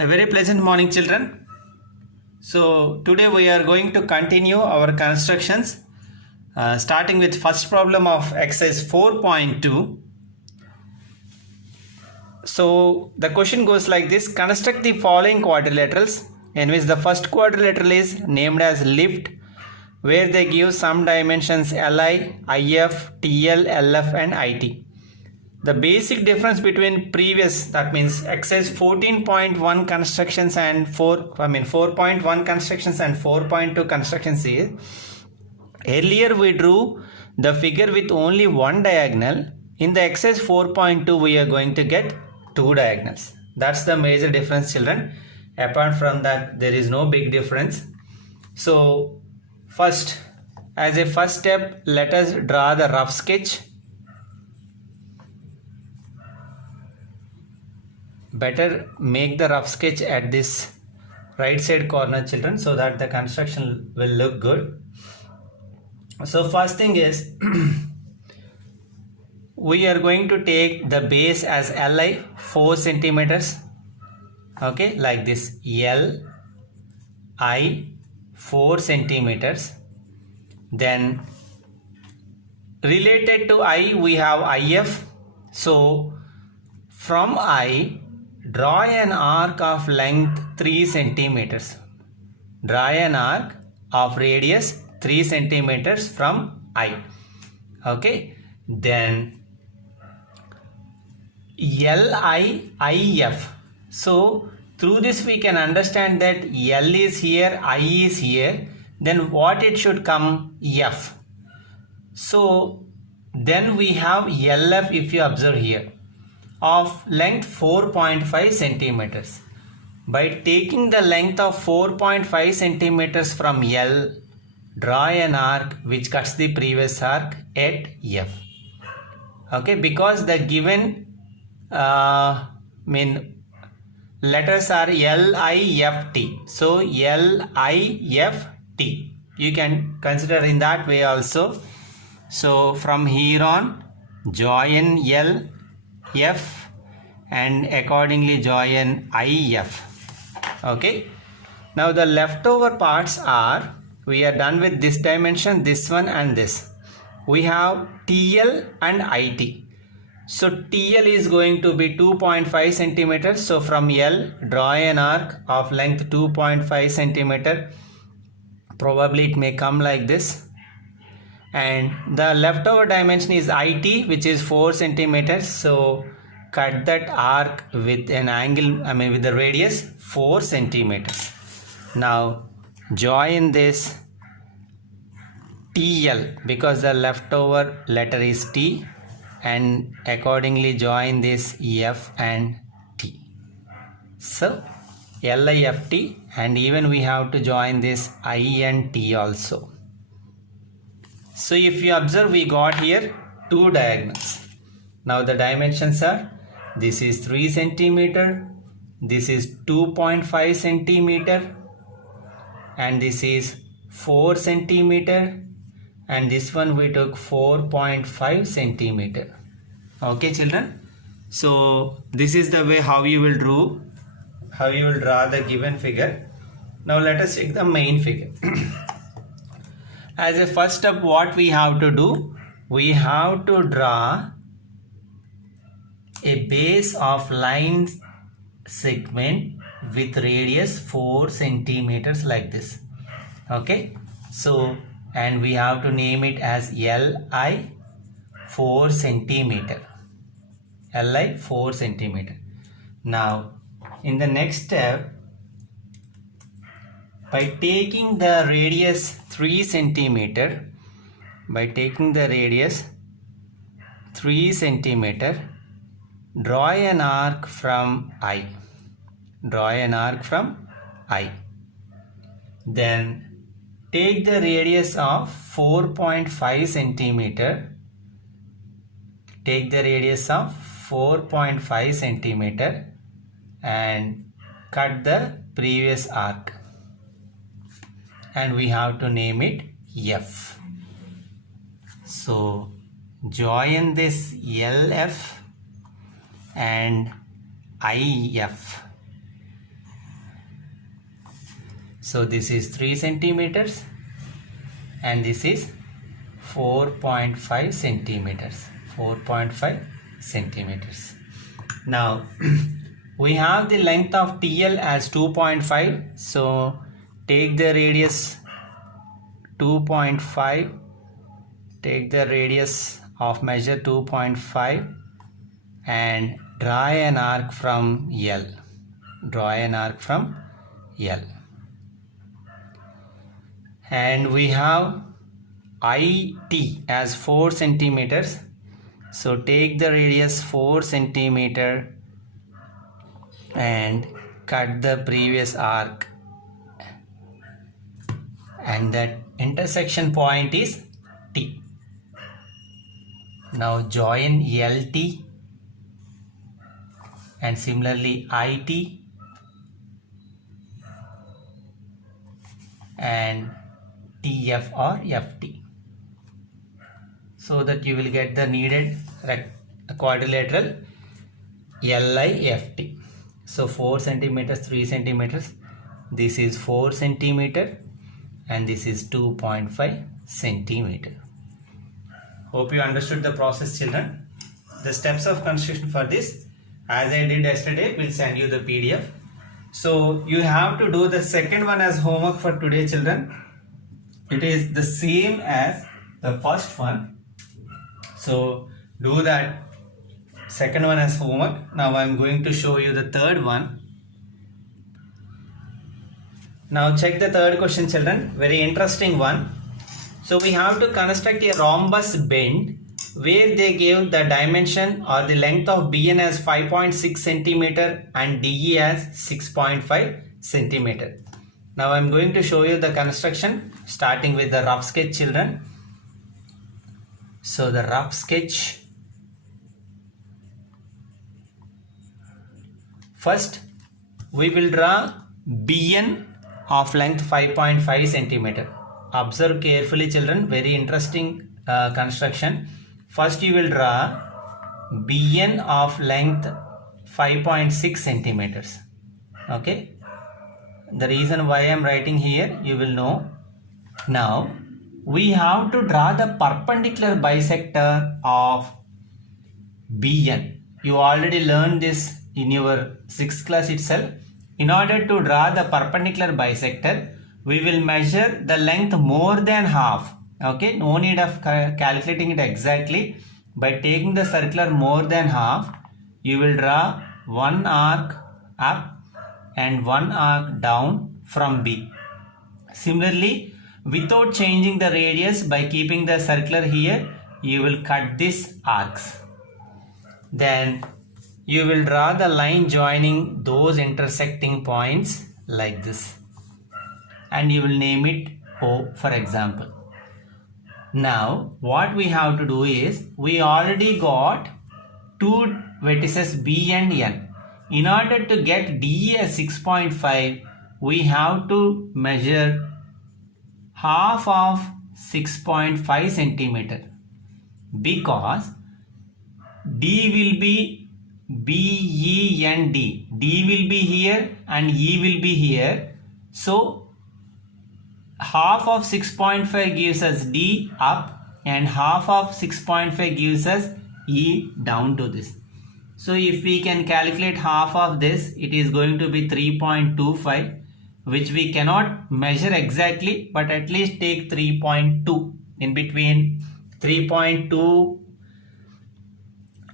A very pleasant morning, children. So today we are going to continue our constructions, starting with first problem of exercise 4.2. So the question goes like this: construct the following quadrilaterals, in which the first quadrilateral is named as lift, where they give some dimensions Li, If, TL, Lf and It. The basic difference between previous, that means exercise 14.1 constructions and 4.1 constructions and 4.2 constructions is, earlier we drew the figure with only one diagonal. In the exercise 4.2 we are going to get two diagonals. That's the major difference, children. Apart from that, there is no big difference. So first, as a first step, let us draw the rough sketch. Better make the rough sketch at this right side corner, children, so that the construction will look good. So first thing is we are going to take the base as Li 4 centimeters. Okay, like this, Li 4 centimeters. Then related to I we have If. So from I, draw an arc of length 3 centimeters. Draw an arc of radius 3 centimeters from I. Okay. Then LIIF. So through this we can understand that L is here, I is here. Then what it should come? F. So then we have LF, if you observe here, of length 4.5 centimeters. By taking the length of 4.5 centimeters from L, draw an arc which cuts the previous arc at F. Okay, because the given letters are LIFT. So LIFT. You can consider in that way also. So from here on, join L, F and accordingly join IF. Okay. Now the leftover parts are, we are done with this dimension, this one and this. We have TL and IT. So TL is going to be 2.5 centimeters. So from L, draw an arc of length 2.5 centimeter. Probably it may come like this. And the leftover dimension is IT, which is 4 centimeters. So cut that arc with an angle, with the radius 4 centimeters. Now join this TL because the leftover letter is T, and accordingly join this F and T. So LIFT, and even we have to join this I and T also. So if you observe, we got here two diagonals. Now the dimensions are, this is 3 centimeter, this is 2.5 centimeter, and this is 4 centimeter, and this one we took 4.5 centimeter. Okay, children. So this is the way how you will draw the given figure. Now let us take the main figure. As a first step, what we have to do, we have to draw a base of line segment with radius 4 centimeters like this. Okay. So, and we have to name it as Li 4 centimeter. Li 4 centimeter. Now, in the next step, by taking the radius 3 centimeter, draw an arc from I. Then take the radius of 4.5 centimeter. And cut the previous arc. And we have to name it F. So join this LF and IF. So this is 3 centimeters and this is 4.5 centimeters. 4.5 centimeters. Now we have the length of TL as 2.5. So take the radius 2.5. Take the radius of measure 2.5 and draw an arc from L. Draw an arc from L. And we have IT as 4 centimeters. So take the radius 4 centimeter and cut the previous arc. And that intersection point is T. Now join LT and similarly IT and TF or FT, so that you will get the needed quadrilateral LIFT. So 4 centimeters, 3 centimeters, this is 4 centimeter and this is 2.5 centimeter. Hope you understood the process, children. The steps of construction for this, as I did yesterday, will send you the PDF. So you have to do the second one as homework for today, children. It is the same as the first one. So do that second one as homework. Now I am going to show you the third one. Now check the third question, children. Very interesting one. So we have to construct a rhombus bend where they give the dimension or the length of BN as 5.6 centimeter and DE as 6.5 centimeter. Now I am going to show you the construction starting with the rough sketch, children. So the rough sketch. First we will draw BN of length 5.5 centimeter. Observe carefully, children. Very interesting construction. First you will draw BN of length 5.6 centimeters. Okay. The reason why I am writing here, you will know. Now we have to draw the perpendicular bisector of BN. You already learned this in your 6th class itself. In order to draw the perpendicular bisector, we will measure the length more than half. Okay, no need of calculating it exactly. By taking the circular more than half, you will draw one arc up and one arc down from B. Similarly, without changing the radius, by keeping the circular here, you will cut these arcs. Then you will draw the line joining those intersecting points like this. And you will name it O, for example. Now what we have to do is, we already got two vertices B and N. In order to get DE as 6.5, we have to measure half of 6.5 centimeter, because D will be BEND. D will be here and E will be here. So half of 6.5 gives us D up and half of 6.5 gives us E down to this. So if we can calculate half of this, it is going to be 3.25, which we cannot measure exactly, but at least take 3.2. In between 3.2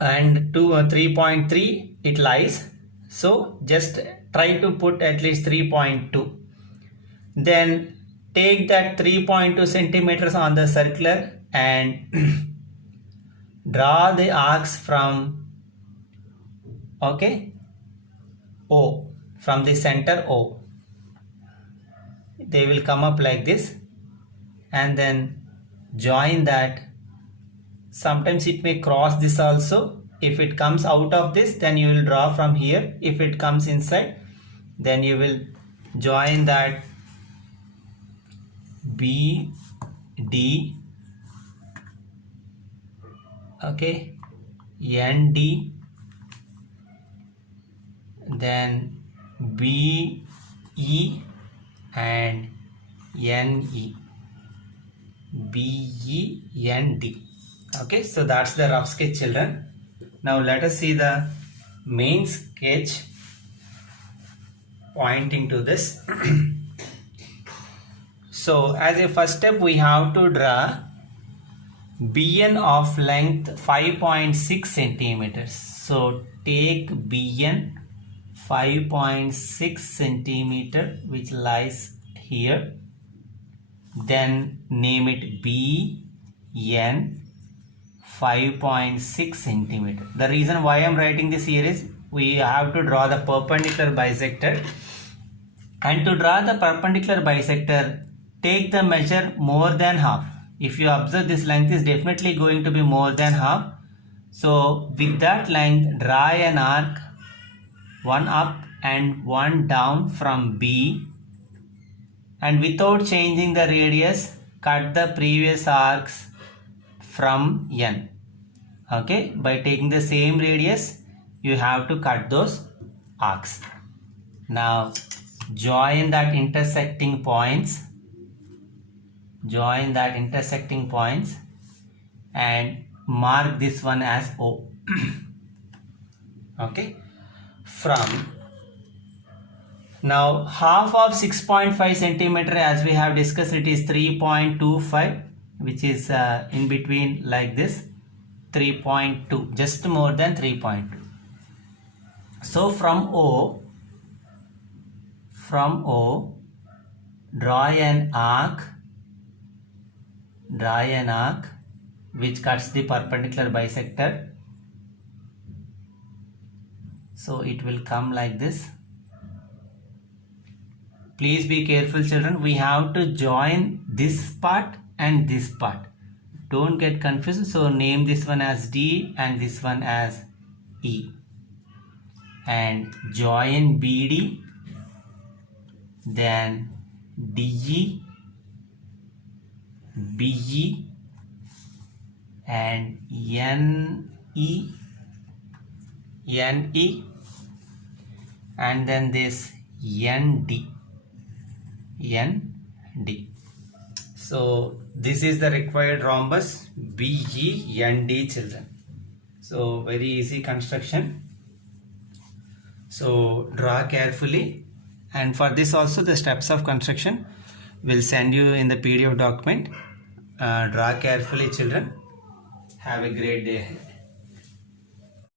and 3.3 it lies. So just try to put at least 3.2. Then take that 3.2 centimeters on the circular and draw the arcs from O, from the center O. They will come up like this, and then join that. Sometimes it may cross this also. If it comes out of this, then you will draw from here. If it comes inside, then you will join that B, D, okay, N, D, then B, E and NE, BEND. Okay, so that's the rough sketch, children. Now let us see the main sketch pointing to this. So as a first step, we have to draw BN of length 5.6 centimeters. So take BN 5.6 centimeter, which lies here. Then name it BN 5.6 centimeter. The reason why I am writing this here is we have to draw the perpendicular bisector, and to draw the perpendicular bisector, take the measure more than half. If you observe, this length is definitely going to be more than half. So with that length, draw an arc, one up and one down from B, and without changing the radius, cut the previous arcs from N. Okay, by taking the same radius, you have to cut those arcs. Now join that intersecting points. Join that intersecting points and mark this one as O. Okay, from now half of 6.5 centimeter, as we have discussed, it is 3.25, which is in between like this, 3.2, just more than 3.2. So from O, draw an arc which cuts the perpendicular bisector. So it will come like this. Please be careful, children. We have to join this part and this part. Don't get confused. So name this one as D and this one as E. And join BD, then DE, BE, and NE, and then this ND. So this is the required rhombus BEND, children. So very easy construction. So draw carefully, and for this also the steps of construction will send you in the PDF document. Draw carefully, children. Have a great day ahead.